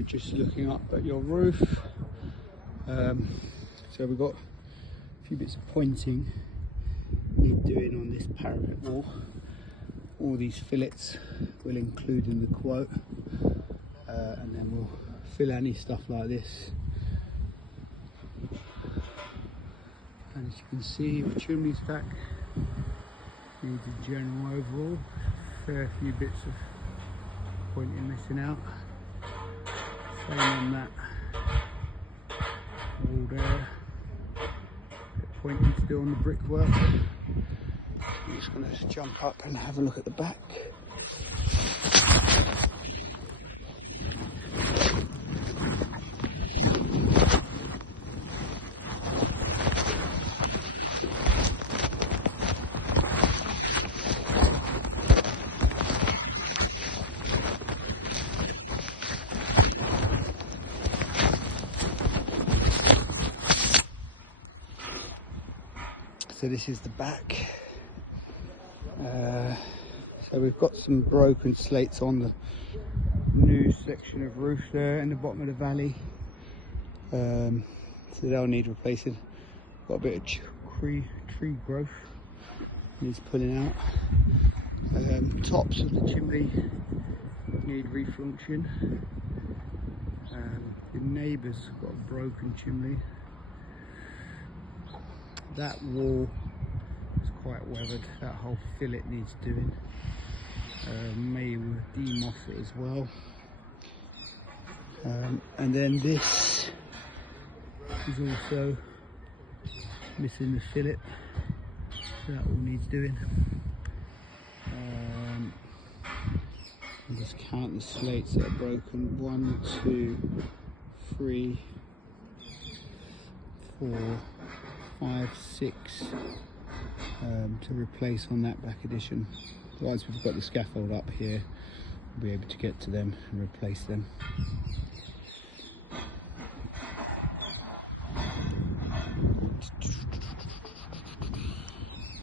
you're just looking up at your roof. So we've got a few bits of pointing need doing on this parapet wall. All these fillets we'll include in the quote, and then we'll fill any stuff like this. And as you can see, the chimney stack needs a general overhaul. Fair few bits of pointing missing out. Same on that wall there. Bit pointing still on the brickwork. I'm just going to jump up and have a look at the back. So this is the back. So we've got some broken slates on the new section of roof there in the bottom of the valley. So they'll need replacing. Got a bit of tree growth needs pulling out. Tops of the chimney need reflunction. The neighbour's got a broken chimney. That wall is quite weathered. That whole fillet needs doing. Maybe we'll demoss it as well. And then this is also missing the fillet. So that all needs doing. I'll just count the slates that are broken. 1, 2, 3, 4, 5, 6 to replace on that back addition. Once we've got the scaffold up here, we'll be able to get to them and replace them.